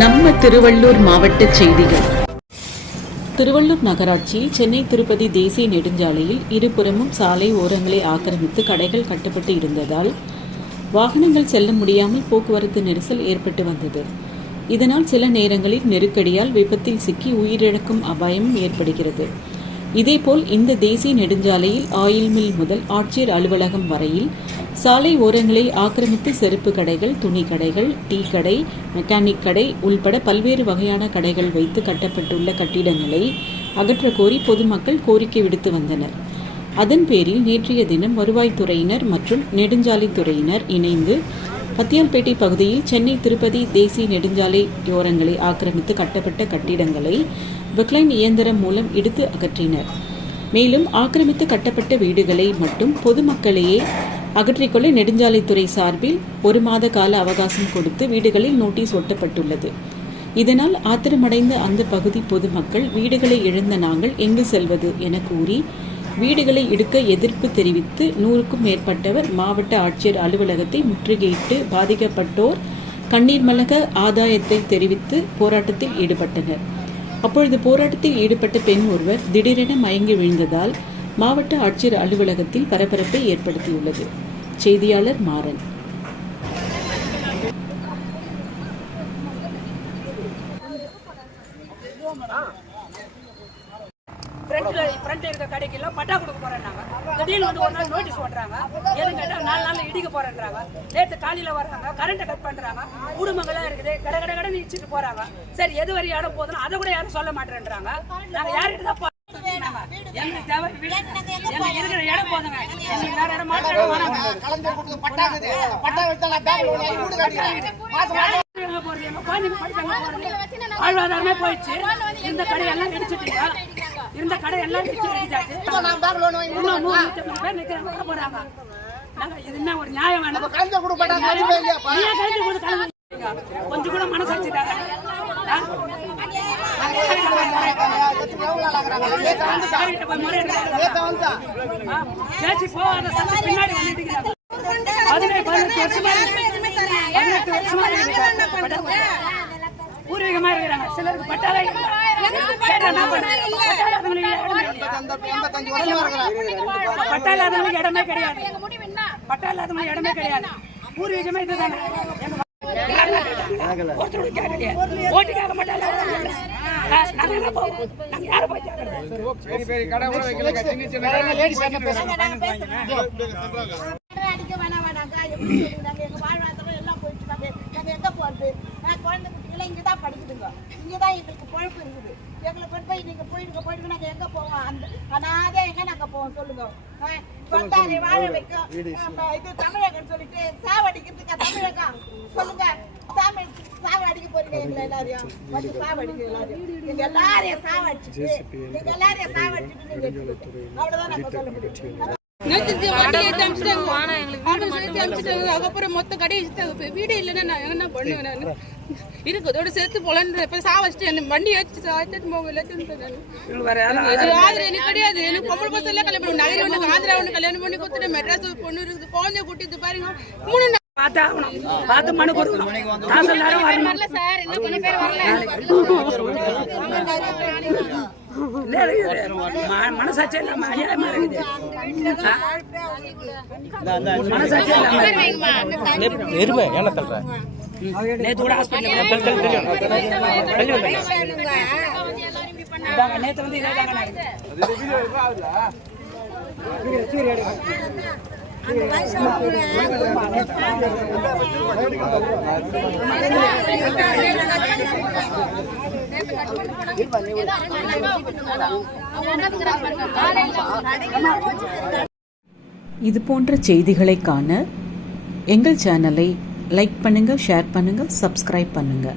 நம்ம திருவள்ளூர் மாவட்ட செய்திகள். திருவள்ளூர் நகராட்சி சென்னை திருப்பதி தேசிய நெடுஞ்சாலையில் இருபுறமும் சாலை ஓரங்களை ஆக்கிரமித்து கடைகள் கட்டப்பட்டு இருந்ததால் வாகனங்கள் செல்ல முடியாமல் போக்குவரத்து நெரிசல் ஏற்பட்டு வந்தது. இதனால் சில நேரங்களில் நெருக்கடியால் விபத்தில் சிக்கி உயிரிழக்கும் அபாயமும் ஏற்படுகிறது. இதேபோல் இந்த தேசிய நெடுஞ்சாலையில் ஆயில் மில் முதல் ஆட்சியர் அலுவலகம் வரையில் சாலை ஓரங்களை ஆக்கிரமித்து செருப்பு கடைகள் துணி கடைகள் டீ கடை மெக்கானிக் கடை உள்பட பல்வேறு வகையான கடைகள் வைத்து கட்டப்பட்டுள்ள கட்டிடங்களை அகற்ற கோரி பொதுமக்கள் கோரிக்கை விடுத்து வந்தனர். அதன் பேரில் நேற்றைய தினம் வருவாய்த்துறையினர் மற்றும் நெடுஞ்சாலைத்துறையினர் இணைந்து பத்தியால்பேட்டை பகுதியில் சென்னை திருப்பதி தேசிய நெடுஞ்சாலை யோரங்களை ஆக்கிரமித்து கட்டப்பட்ட கட்டிடங்களை பெக்லைன் இயந்திரம் மூலம் இடித்து அகற்றினர். மேலும் ஆக்கிரமித்து கட்டப்பட்ட வீடுகளை மட்டும் பொதுமக்களையே அகற்றிக்கொள்ள நெடுஞ்சாலைத்துறை சார்பில் ஒரு மாத கால அவகாசம் கொடுத்து வீடுகளில் நோட்டீஸ் ஒட்டப்பட்டுள்ளது. இதனால் ஆத்திரமடைந்த அந்த பகுதி பொதுமக்கள் வீடுகளை இழந்த நாங்கள் எங்கு செல்வது என கூறி வீடுகளை இடுக்க எதிர்ப்பு தெரிவித்து நூறுக்கும் மேற்பட்டவர் மாவட்ட ஆட்சியர் அலுவலகத்தை முற்றுகையிட்டு பாதிக்கப்பட்டோர் கண்ணீர் மலக ஆதாயத்தை தெரிவித்து போராட்டத்தில் ஈடுபட்டனர். அப்பொழுது போராட்டத்தில் ஈடுபட்ட பெண் ஒருவர் திடீரென மயங்கி விழுந்ததால் மாவட்ட ஆட்சியர் அலுவலகத்தில் பரபரப்பை ஏற்படுத்தியுள்ளது. செய்தியாளர் மாறன். ஃப்ரண்ட்ல ஃப்ரண்ட் இருக்க கடைக்கெல்லாம் பட்டா கொடுக்க போறேன்னாங்க திடீர்னு வந்து ஒரு நாள் நோட்டீஸ் ஓட்டுறாங்க. எதுவும் கேட்டால் நாலு நாள் இடிக்க போறேன்றாங்க. நேற்று காலையில வர்றாங்க கரண்ட்டை கட் பண்றாங்க. குடும்பங்கள்லாம் இருக்குது. கடை கடை கடை இடிச்சிட்டு போறாங்க. சரி எது வரை இடம் போதும் அதை கூட யாரும் சொல்ல மாட்டேன்றாங்க. நாங்க யார்கிட்ட தான். எங்களுக்கு தேவை எங்களுக்கு இருக்கிற இடம் போதுங்க. எங்களுக்கு வேற இடம் கொடுத்து பட்டா வச்சா பேங்க் லோன் வீடு கட்டிக்கிறேன். வாழ்வாதாரமே போயிடுச்சு. இருந்த கடையெல்லாம் இடிச்சிட்டீங்க. இருந்த கடை எல்லாம் போறாங்க இது என்ன ஒரு நியாயம் வேணும்? கலந்து கொடு பட்டா மதிப்பே இல்லையாப்பா? நீங்க கைது கொடுத்து கலந்து கொஞ்சம் கூட மனசாட்சி பேசி போகாத பின்னாடி பதினெட்டு வருஷமா. பதினெட்டு வருஷமா சிலருக்கு பட்டாளா இடமே கிடையாது. இடமே கிடையாது. பூர்வீகமே இதுதானே? அடிக்க வேணாம் வேணாங்க எங்க வாழ்வாதாரம் எல்லாம் போயிட்டு நாங்க எங்க போறது? குழந்தை குட்டிகளை இங்க தான் படிக்குதுங்க இங்க தான் எங்களுக்கு பொழப்பு இருக்குது. எங்களை கொண்டு போய் நீங்க போயிடுங்க போயிடுங்க நாங்க எங்க போவோம்? அந்த அனாதை எங்க நாங்க போவோம் சொல்லுங்க. சொந்தாரை வாழ வைக்கும் இது தமிழகம்னு சொல்லிட்டு சாவடிக்கிறதுக்கா தமிழகம் சொல்லுங்க. தமிழ் சாவடிக்க போறீங்க எங்களை எல்லாரையும். வந்து சாவடிக்க எல்லாரையும். எங்க எல்லாரையும் சாவடிச்சுட்டு எங்க எல்லாரையும் சாவடிச்சுட்டு நீங்க. அவ்வளவுதான் நாங்க சொல்ல முடியும். ஆட்டோ அனுப்பிச்சிட்டாங்க. அதுக்கப்புறம் மொத்த கடையை வீடு இல்லைன்னா நான் என்ன பண்ணுவேன் நானு? இருக்கு இதோட சேர்த்து போலான்னு இப்ப சா வச்சுட்டு என்ன வண்டி ஏத்தி சா- ஏத்திட்டு போங்க எல்லாத்தையும் நானு. இது ஆதரவு எனக்கு கிடையாது எனக்கு பொம்பளை பசங்க எல்லாம் கல்யாணம் பண்ணி நகரி ஒண்ணு ஆந்திரா ஒண்ணு கல்யாணம் பண்ணி கொடுத்துட்டு மெட்ராஸ் ஒரு பொண்ணு இருக்குது குழந்தைய கூட்டிட்டு பாருங்க மூணு நாள் பார்த்தா ஆகணும். பார்த்து மனு கொடுக்கணும். தாசில்தாரும் வரணும். இல்ல, இது ம- மனசாட்சி இல்லாம அநியாயமா இருக்குது. மனசாட்சி இல்லாம நேத்து கூட ஹாஸ்பிட்டல் நேத்து வந்து தாங்க நடக்குது. இது போன்ற செய்திகளை காண எங்கள் சேனலை லைக் பண்ணுங்க ஷேர் பண்ணுங்க சப்ஸ்கிரைப் பண்ணுங்க.